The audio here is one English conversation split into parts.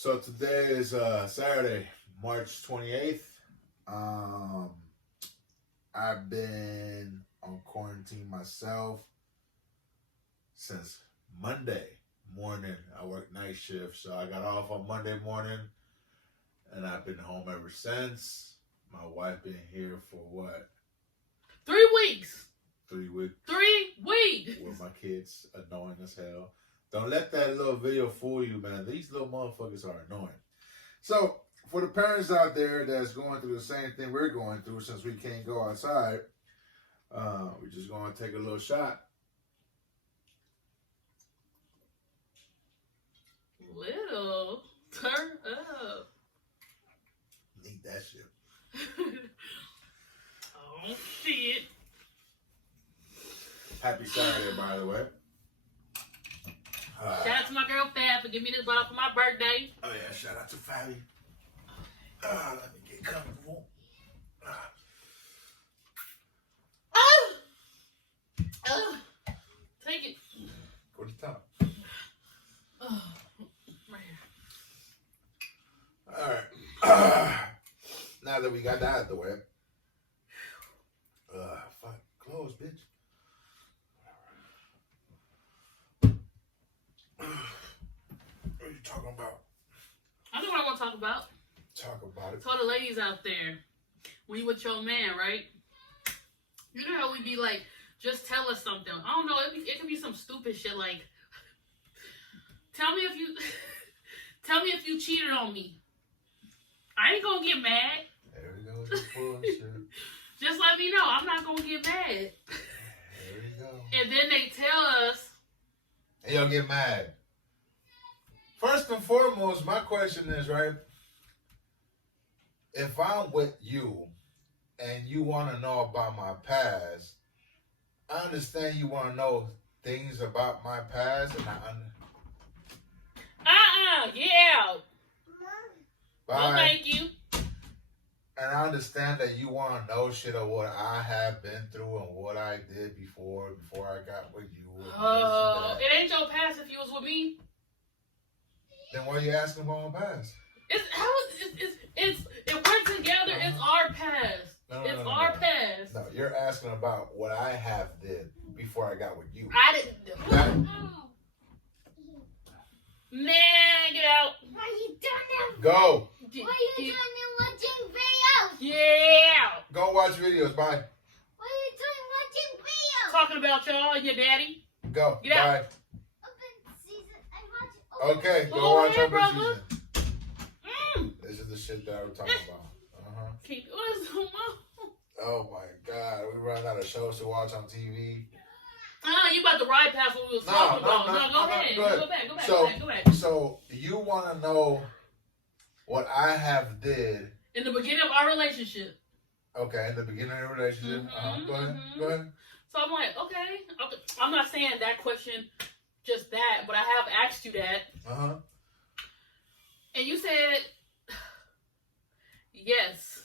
So today is Saturday, March 28th. Um, I've been on quarantine myself since Monday morning. I work night shift, so I got off on Monday morning, and I've been home ever since. My wife been here for what? 3 weeks. 3 weeks. 3 weeks. With my kids annoying as hell. Don't let that little video fool you, man. These little motherfuckers are annoying. So, for the parents out there that's going through the same thing we're going through since we can't go outside, we're just going to take a little shot. Little. Turn up. Need that shit. Oh, shit. Happy Saturday, by the way. Shout out to my girl Fab for giving me this bottle for my birthday. Oh, yeah. Shout out to Fabi. Let me get comfortable. Take it. Go to the top. Right here. All right. Now that we got that out of the way. Fuck. Close, bitch. What are you talking about? I know what I want to talk about. Talk about it. Tell the ladies out there, when you with your man, right? You know how we be like, just tell us something. I don't know. It could be some stupid shit like, tell me if you cheated on me. I ain't gonna get mad. There we go with this bullshit. Just let me know. I'm not gonna get mad. There we go. And then they tell us, And y'all get mad. First and foremost, my question is, right? If I'm with you and you want to know about my past, I understand you want to know things about my past, and get out. Bye. No, thank you. And I understand that you want to know shit of what I have been through and what I did before I got with you. Oh, it ain't your past if you was with me. Then why are you asking about my past? If we're together, it's our past. It's our past. No, you're asking about what I have did before I got with you. I didn't do it. Man, get out. Why you done Go. Why you done watching videos? Yeah. Go watch videos. Bye. Why you done watching videos? Talking about y'all and your daddy. Go. Get Bye. out. Open season. I watch it. Okay, go Go watch ahead, Open brother. Season. This is the shit that we're talking about. Keep doing so much. Oh my God, we run out of shows to watch on TV. You about to ride past what we was talking about. No, go ahead. Go back. So you want to know what I have did In the beginning of our relationship. Okay, in the beginning of the relationship. Go ahead. So I'm like, okay. I'm not saying that question, just that, but I have asked you that. And you said yes.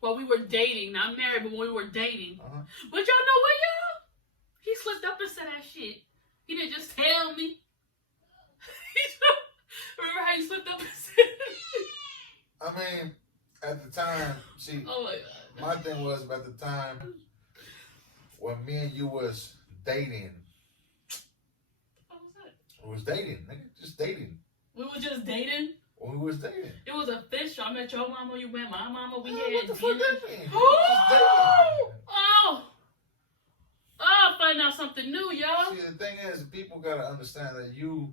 Well, we were dating, not married, but when we were dating. But y'all know what, y'all? He slipped up and said that shit. He didn't just tell me. Remember how he slipped up and said I mean, at the time, see, oh my God. my thing was at the time when me and you was dating. What was that? We was dating, nigga, just dating. We were just dating? When we was dating. It was official. I met your mama, you met my mama, we had What the fuck that mean? Oh, I'm finding out something new, y'all. See, the thing is, people gotta understand that you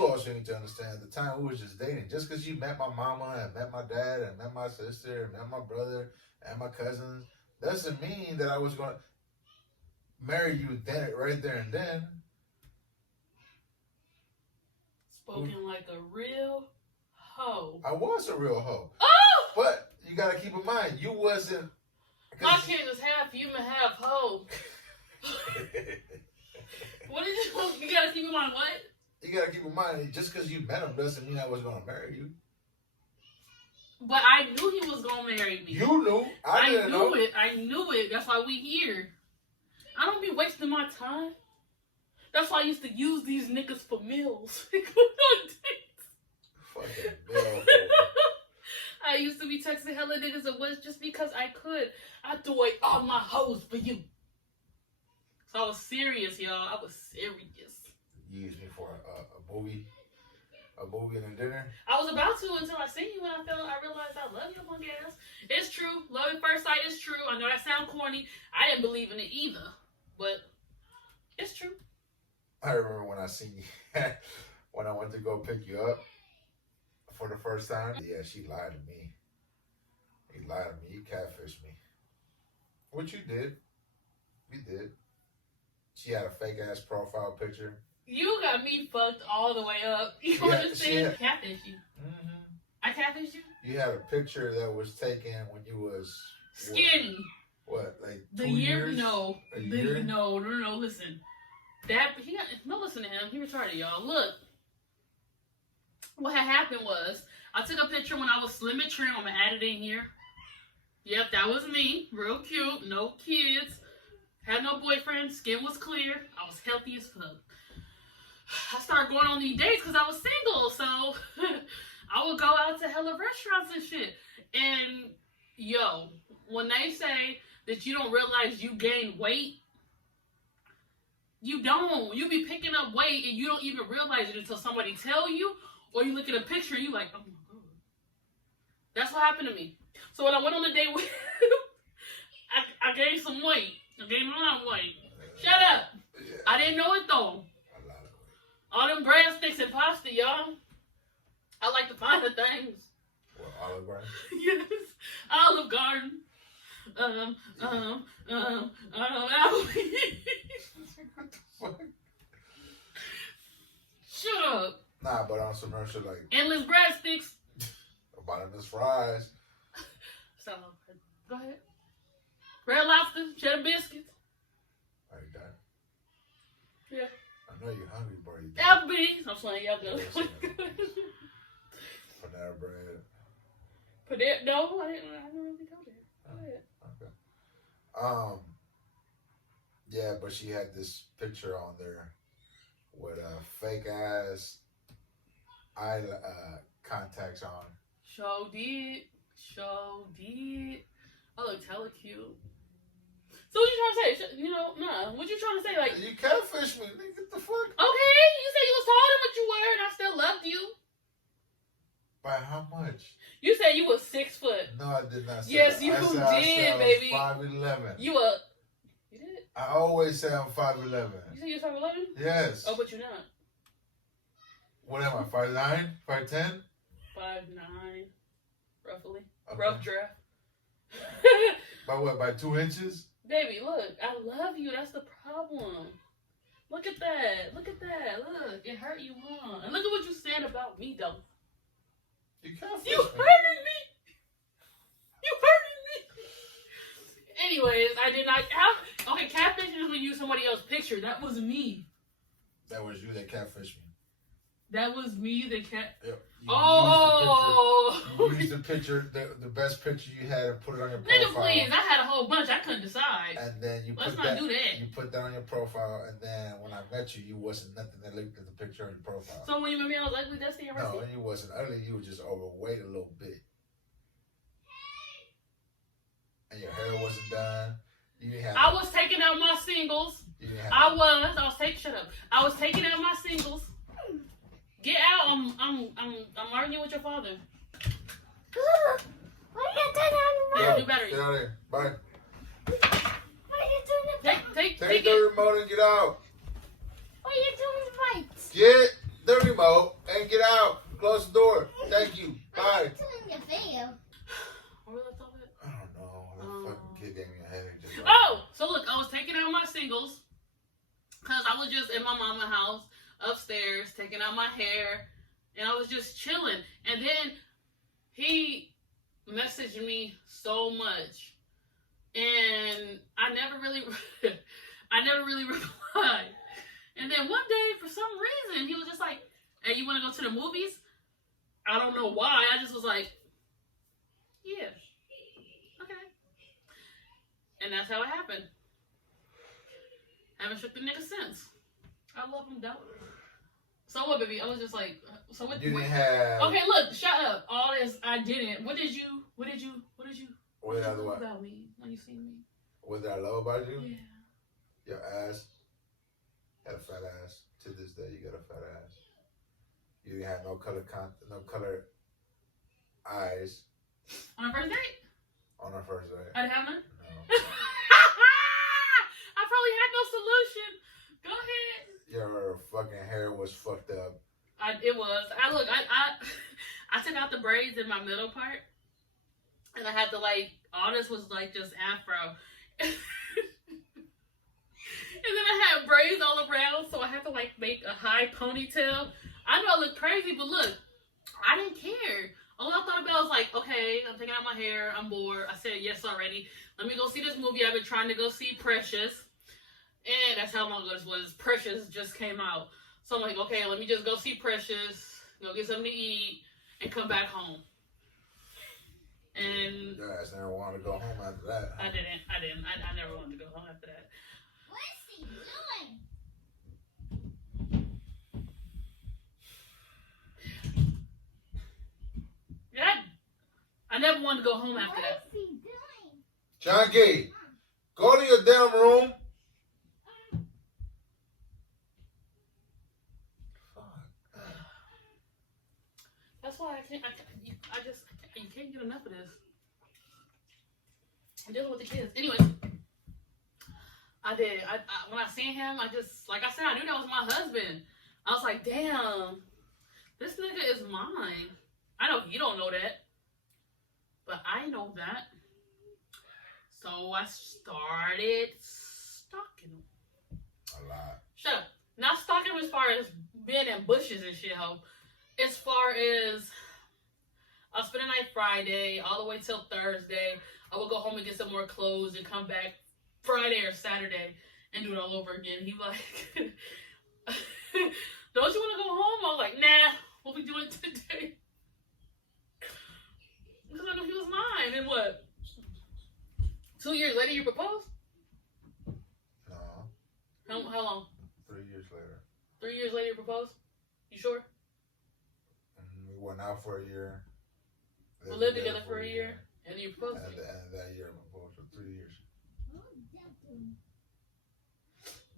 also need to understand at the time we was just dating. Just because you met my mama and met my dad and met my sister and met my brother and my cousins, doesn't mean that I was gonna marry you then, right there and then. Spoken like a real hoe. I was a real hoe. Oh! But you gotta keep in mind, you wasn't. My kid is half human, half hoe. What did you gotta keep in mind? What? You gotta keep in mind, just because you met him doesn't mean I was gonna marry you. But I knew he was gonna marry me. You knew. I didn't know. I knew it. That's why we here. I don't be wasting my time. That's why I used to use these niggas for meals. I used to be texting hella niggas. It was just because I could. I threw away all my hoes for you. So I was serious, y'all. I was serious. You used me for a movie and a dinner. I was about to until I seen you and I realized I love you, punk ass. It's true. Love at first sight is true. I know that sounds corny. I didn't believe in it either, but it's true. I remember when I seen you when I went to go pick you up for the first time. Yeah, she lied to me. He lied to me. He catfished me. Which you did. You did. She had a fake ass profile picture. You got me fucked all the way up. You understand? Catfish you. Mm-hmm. I catfished you? You had a picture that was taken when you was skinny. What like the 2 year? years? No. A year? No. Listen. No, listen to him. He retarded, y'all. Look. What had happened was, I took a picture when I was slim and trim. I'm gonna add it in here. Yep, that was me. Real cute. No kids. Had no boyfriend. Skin was clear. I was healthy as fuck. I started going on these dates because I was single, so I would go out to hella restaurants and shit. And yo, when they say that you don't realize you gain weight, you don't. You be picking up weight and you don't even realize it until somebody tell you, or you look at a picture and you like, oh my god. That's what happened to me. So when I went on the date with him, I gained some weight. I gained a lot of weight. Shut up. Yeah. I didn't know it though. All them bread sticks and pasta, y'all. I like the finer things. What, Olive Garden? Yes. Olive Garden. What the fuck? Shut up. Nah, but on some real shit like Endless breadsticks. bottomless fries. So, go ahead. Red Lobster, cheddar biscuits. Are you done? Yeah. I know you're hungry, bro. You Applebee's. I'm saying y'all go. Panera bread. No, I didn't really go there. Go ahead. Okay. Yeah, but she had this picture on there with a fake ass eye contacts on. Show did. I looked hella cute. So what you trying to say? You know, nah. What you trying to say? Like, You catfish me. Nigga, get the fuck. Okay, you said you was taller than what you were, and I still loved you. By how much? You said you was 6 foot. No, I did not say Yes, that. you I said did, I baby. 5'11". You were. You did? I always say I'm 5'11". You said you was 5'11"? Yes. Oh, but you're not. What am I? 5'9"? 5'10"? 5'9", roughly. Okay. Rough draft. By what? By 2 inches? Baby, look, I love you. That's the problem. Look at that. Look. It hurt you, huh? And look at what you said about me, though. You catfish You me. hurted me. Anyways, I did not. Okay, catfishing is when you use somebody else's picture. That was me. That was you that catfished me. That was me, the cat. Yep. Oh! You used the picture, the best picture you had, and put it on your Nigga, profile. please. I had a whole bunch. I couldn't decide. And then you Let's put not do that. You put that on your profile, and then when I met you, you wasn't nothing that looked at the picture on your profile. So when you met me, I was ugly, dusty, and rusty? No, you wasn't ugly. You were just overweight a little bit, and your hair wasn't done. You didn't have. I was taking out my singles. You didn't have. I was taking. Shut up. I was taking out my singles. Get out! I'm arguing with your father. Why are you turning on the Yeah, remote? do better. Get out of here. Bye. Why are you doing the Take Take it. the remote and get out. Why are you doing the lights? Get the remote and get out. Close the door. Thank you. Why Bye. are you doing your video? Where was I talking about? I don't know. That fucking kid gave me a headache. Just like Oh, so look, I was taking out my singles because I was just in my mama's house upstairs taking out my hair, and I was just chilling. And then he messaged me so much, and I never really replied. And then one day, for some reason, he was just like, "Hey, you want to go to the movies?" I don't know why. I just was like, "Yeah, okay." And that's how it happened. Haven't shook the nigga since. I love him, though. So what, baby? I was just like, so what? You didn't have. Okay, look, shut up. All this, I didn't. What did you What did I love do? about me when you seen me? What did I love about you? Yeah. Your ass. Had a fat ass. To this day, you got a fat ass. You didn't have no color eyes On our first date? on our first date. I didn't have none? No. I probably had no solution. Go ahead. Your fucking hair was fucked up. It was. I took out the braids in my middle part. And I had to all this was just afro. And then I had braids all around, so I had to make a high ponytail. I know I look crazy, but look, I didn't care. All I thought about was okay, I'm taking out my hair, I'm bored. I said yes already. Let me go see this movie I've been trying to go see, Precious. And that's how long ago this was. Precious just came out. So I'm like, okay, let me just go see Precious, go get something to eat, and come back home. And Your ass never wanted to go home after that. I didn't. I never wanted to go home after that. What's he doing? Yeah, I never wanted to go home after that. What's he doing? Junkie, go to your damn room. That's why you can't get enough of this. I'm dealing with the kids. Anyways, I did. When I seen him, I just, like I said, I knew that was my husband. I was like, damn, this nigga is mine. I know you don't know that, but I know that. So I started stalking him. A lot. Shut up. Not stalking him as far as being in bushes and shit, ho. As far as I'll spend the night Friday all the way till Thursday. I will go home and get some more clothes and come back Friday or Saturday and do it all over again. He like, don't you want to go home? I was like, nah, we'll be doing it today. Because I knew he was mine. And what? 2 years later, you proposed? No. How long? 3 years later. 3 years later, you proposed? You sure? We went out for a year. We lived together for a year. And you proposed? And that year, we proposed for 3 years.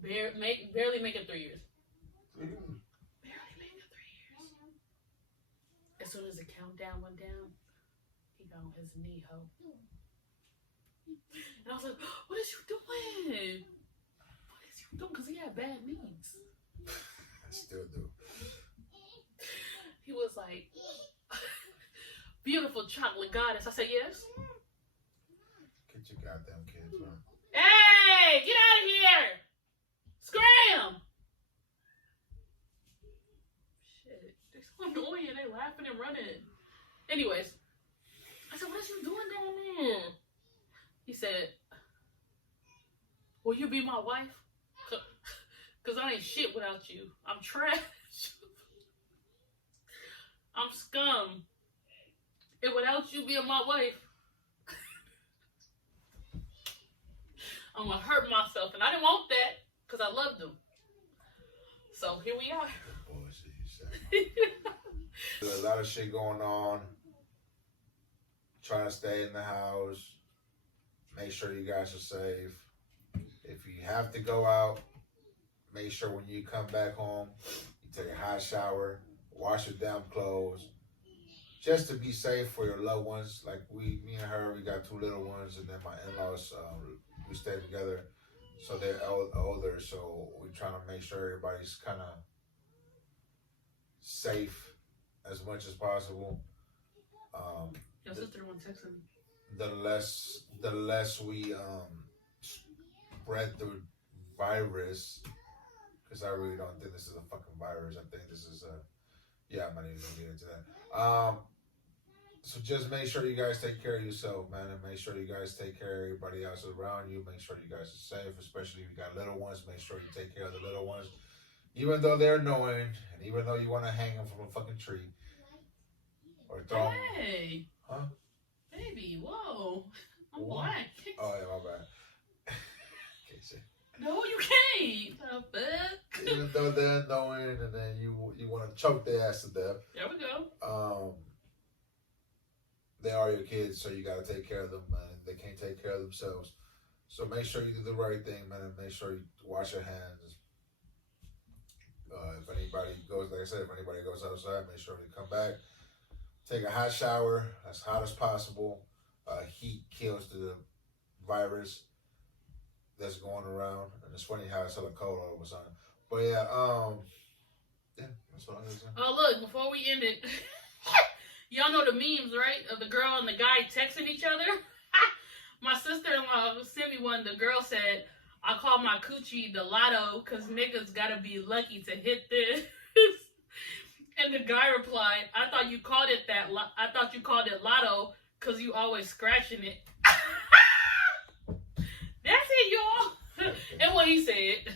Barely make it 3 years. 3 years. Barely make it 3 years. As soon as the countdown went down, he got on his knee, ho. And I was like, what is you doing? What is you doing? Because he had bad knees. I still do. He was like, beautiful chocolate goddess. I said, yes. Get your goddamn kids, man. Hey, get out of here. Scram. Shit, they're so annoying. They laughing and running. Anyways, I said, what is you doing down there? He said, will you be my wife? Because I ain't shit without you. I'm trash. I'm scum. And without you being my wife, I'm going to hurt myself. And I didn't want that because I loved him. So here we are. Bullshit, you said. There's a lot of shit going on. Trying to stay in the house. Make sure you guys are safe. If you have to go out, make sure when you come back home, you take a hot shower, wash your damn clothes, just to be safe for your loved ones. Like me and her, we got 2 little ones, and then my in-laws, we stay together, so they're older. So we're trying to make sure everybody's kind of safe as much as possible. Your sister won't text him. The less we spread the virus, because I really don't think this is a fucking virus. I think this is I'm not even gonna get into that. So just make sure you guys take care of yourself, man, and make sure you guys take care of everybody else around you. Make sure you guys are safe, especially if you got little ones. Make sure you take care of the little ones, even though they're annoying, and even though you want to hang them from a fucking tree or throw them. Hey. Huh? Baby, whoa. I'm What? black. Oh yeah, my bad. Can't say. No, you can't. The fuck? Even though they're annoying, and then you want to choke their ass to death. There we go. They are your kids, so you got to take care of them, man. They can't take care of themselves. So make sure you do the right thing, man, and make sure you wash your hands. If anybody goes, like I said, if anybody goes outside, make sure they come back. Take a hot shower, as hot as possible. Heat kills the virus that's going around, and it's funny how it's hella cold all of a sudden. But yeah, that's all I was saying. Oh look, before we end it, y'all know the memes, right? Of the girl and the guy texting each other. My sister-in-law sent me one. The girl said, "I call my coochie the lotto because niggas gotta be lucky to hit this." And the guy replied, "I thought you called it that. I thought you called it lotto because you always scratching it." That's it, y'all. And what he said.